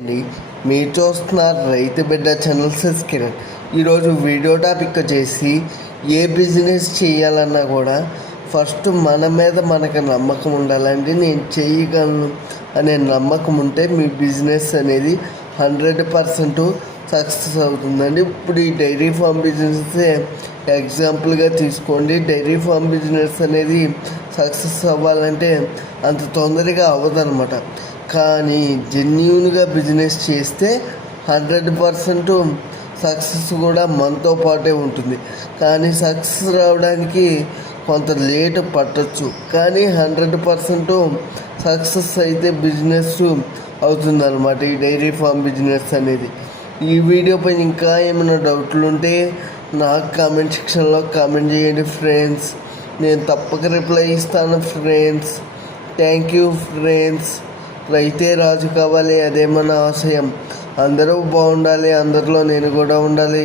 అండి మీరు చూస్తున్నారు రైతు బిడ్డ ఛానల్ కిరణ్. ఈరోజు వీడియో టాపిక్ వచ్చేసి ఏ బిజినెస్ చేయాలన్నా కూడా ఫస్ట్ మన మీద మనకు నమ్మకం ఉండాలండి. నేను చేయగలను అనే నమ్మకం ఉంటే మీ బిజినెస్ అనేది 100% సక్సెస్ అవుతుందండి. ఇప్పుడు ఈ డైరీ ఫామ్ బిజినెస్ ఎగ్జాంపుల్గా తీసుకోండి. డైరీ ఫామ్ బిజినెస్ అనేది సక్సెస్ అవ్వాలంటే అంత తొందరగా అవ్వదన్నమాట. కానీ జెన్యూన్గా బిజినెస్ చేస్తే 100% సక్సెస్ కూడా మనతో పాటే ఉంటుంది. కానీ సక్సెస్ రావడానికి కొంత లేట్ పట్టచ్చు, కానీ 100% సక్సెస్ అయితే బిజినెస్ అవుతుందన్నమాట ఈ డైరీ ఫామ్ బిజినెస్ అనేది. ఈ వీడియో పైన ఇంకా ఏమైనా డౌట్లు ఉంటే నాకు కామెంట్ సెక్షన్లో కామెంట్ చేయండి ఫ్రెండ్స్. నేను తప్పక రిప్లై ఇస్తాను ఫ్రెండ్స్. Thank you friends. రైతే రాజు కావాలి, అదే మన ఆశయం. అందరూ బాగుండాలి, అందరిలో నేను కూడా ఉండాలి.